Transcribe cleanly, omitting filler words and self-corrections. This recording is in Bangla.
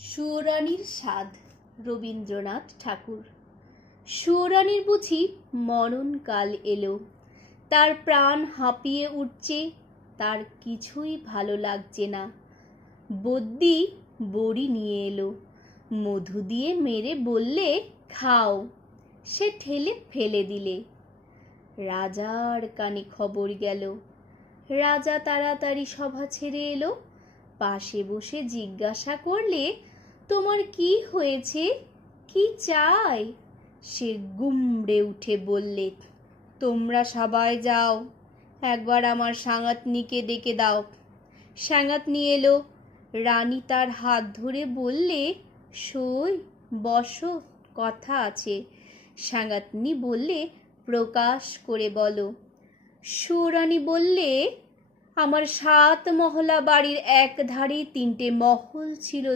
সুয়োরানীর স্বাদ রবীন্দ্রনাথ ঠাকুর। সুয়োরানীর বুঝি মরণকাল এলো, তার প্রাণ হাঁপিয়ে উঠছে, তার কিছুই ভালো লাগছে না। বদ্যি বড়ি নিয়ে এলো, মধু দিয়ে মেরে বললে খাও, সে ঠেলে ফেলে দিলে। রাজার কানে খবর গেল, রাজা তাড়াতাড়ি সভা ছেড়ে এলো। পাশে বসে জিজ্ঞাসা করলে, তোমার কি হয়েছে, কি চাই? সে গুমড়ে উঠে বললে, তোমরা সবাই যাও, একবার আমার সাঙ্গাতনিকে ডেকে দাও। সাঙ্গাতনি এলো। রানী তার হাত ধরে বললে, সই বসো, কথা আছে। সাঙ্গাতনি বললে, প্রকাশ করে বলো। সুয়োরানী বললে, আমার 7 মহলা বাড়ির এক ধারে 3টে মহল ছিল।